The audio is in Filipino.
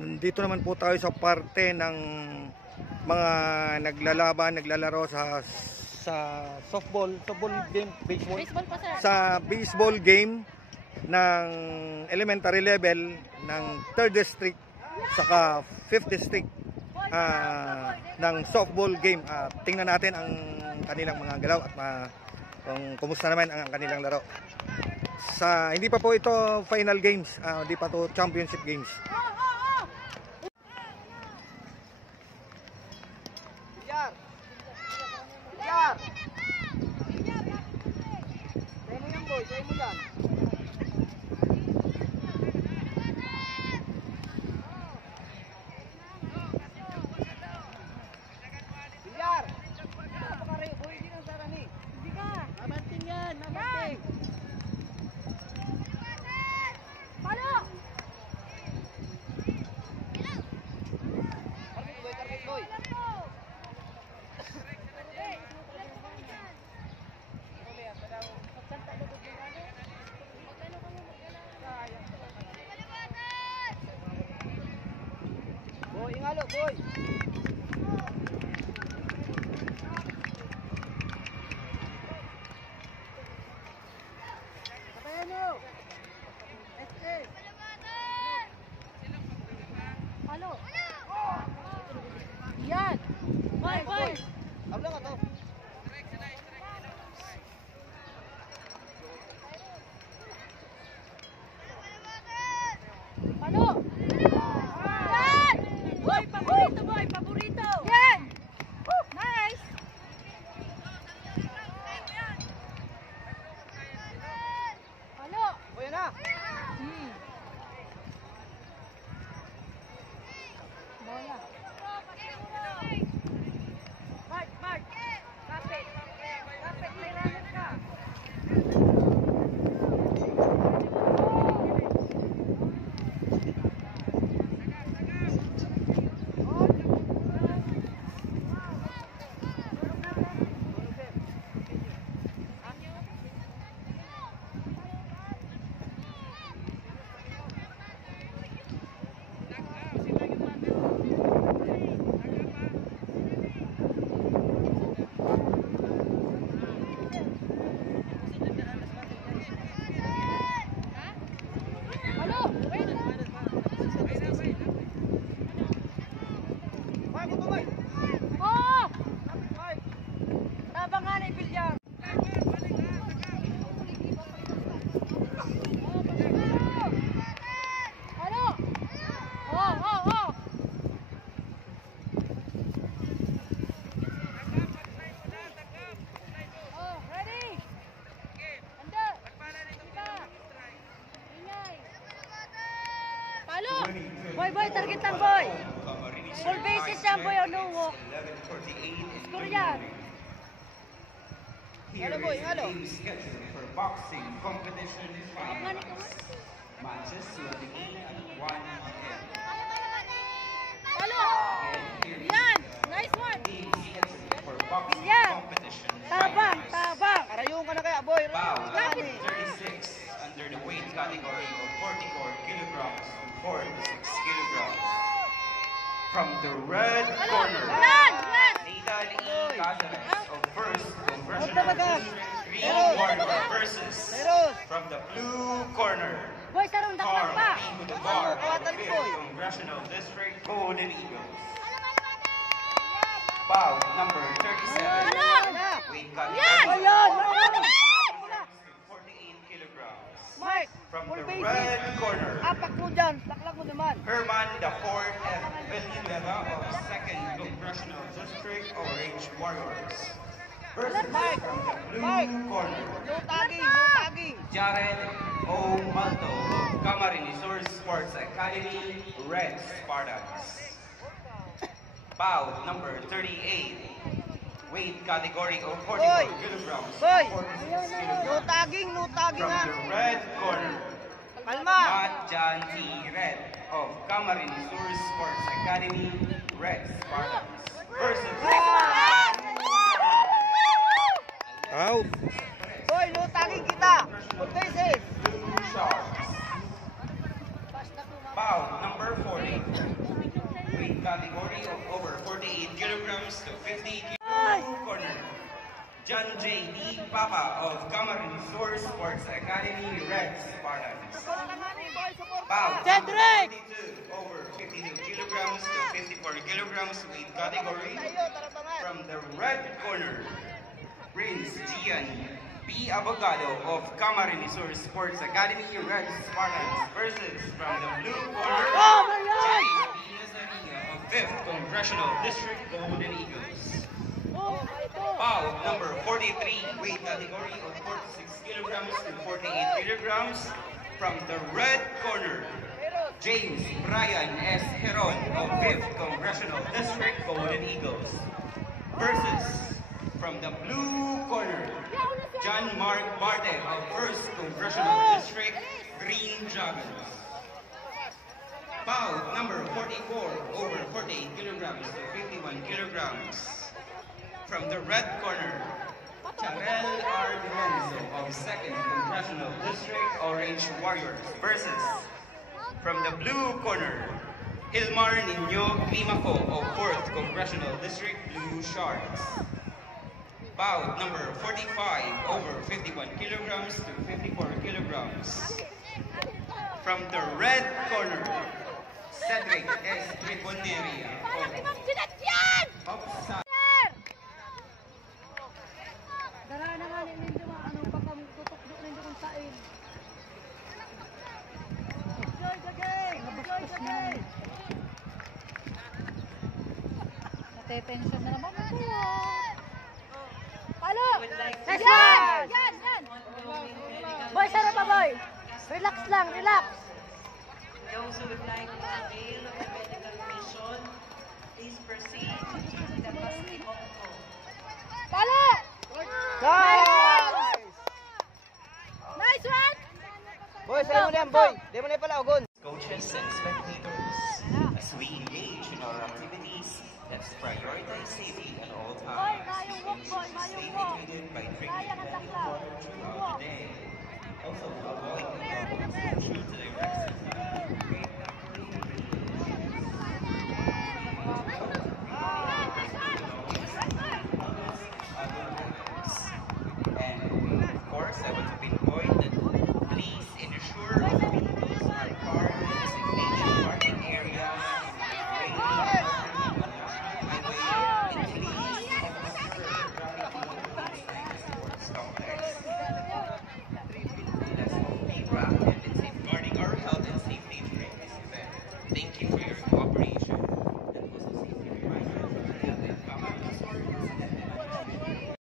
Dito naman po tayo sa parte ng mga naglalaro sa softball game, baseball po, sir. Sa baseball game ng elementary level ng 3rd district saka 5th district ng softball game. Tingnan natin ang kanilang mga galaw at kung kumusta naman ang kanilang laro. Hindi pa po ito final games, hindi pa to championship games. Ingalo, boy. Kapayano. SS. Halo. Yan. Boy, boy. Abla ka to. Halo. Boy, paborito, boy, paborito. Yan. Nice. Halo. Boy na. Boya. Mark. Kapit. May runner ka. Boy, target lang, boy. Full bases yan, boy, no walk. Score yan. Here is the game schedule for boxing competition 5 matches will begin at 1 p.m. Halo! Yan! Nice one! Game schedule for boxing competition 5 Tabang! Arayong ka na kaya, boy. Bow number 36 under the weight category of 44 kilograms to 46 kilograms. From the red corner, Nathan E. Cazares of 1st Congressional District 3 Warrior versus from the blue corner, Carl P. Hudabar of 5th Congressional District Golden Eagles. Bout number 37, weight category 48 kilograms. From the red corner, Apak mo dyan. Laklak mo naman. Herman the 4th F. Venezuela of 2nd Congressional District Orange Warriors. Versus from the blue corner, No tagging. Jared O. Malto of Camarines Sports Academy, Red Spartans. Bout number 38, weight category of 44 kilograms. Boy. 46 kilograms. No tagging From ha. the red corner, Palma. Matt John T. Red of Camarines Sports Academy, Red Spartans. Versus Out. Boy, no tagging kita. Full bases. Blue Sharks. Bout number 40, weight category of over 48 kilograms to 50 kilograms. Corner. John J. D. Papa of Camarines Source Sports Academy, Red Spartans. Bout number 42 over 52 kilograms to 54 kilograms weight category. From the red corner, Prince Gian B. Abogado of Camarines Source Sports Academy, Red Spartans versus from the blue corner, Jerry B. Nazaria of 5th Congressional District, Golden Eagles. Bout number 43, weight category of 46 kilograms to 48 kilograms. From the red corner, James Brian S. Heron of 5th Congressional District, Golden Eagles. Versus from the blue corner, John Mark Barte of 1st Congressional District, Green Dragons. Bout number 44, over 48 kilograms to 51 kilograms. From the red corner, Charel R. Lorenzo of 2nd Congressional District, Orange Warriors versus from the blue corner, Hilmar Nino Climaco of 4th Congressional District, Blue Sharks. Bout number 45, over 51 kilograms to 54 kilograms. From the red corner, Cedric S. Triponeria of South. Dara na nga ninyo ano pagkamututok ninyo kung sain. Enjoy the game! Enjoy the game! Natetension na naman ako. Palo! Yan! Yan! Yan! Boy, sarap pa boy! Relax lang, relax! Those who would like to avail of the medical mission, please proceed to the basketball court. Palo! Nice! Nice one! Boy, sa'yo mo na yan, boy. Di mo na yung palagon. Coaches and spectators, as we engage in our activities, let's prioritize safety at all times. Stay hydrated by drinking plenty of water throughout the day. Also, avoid consumption to direct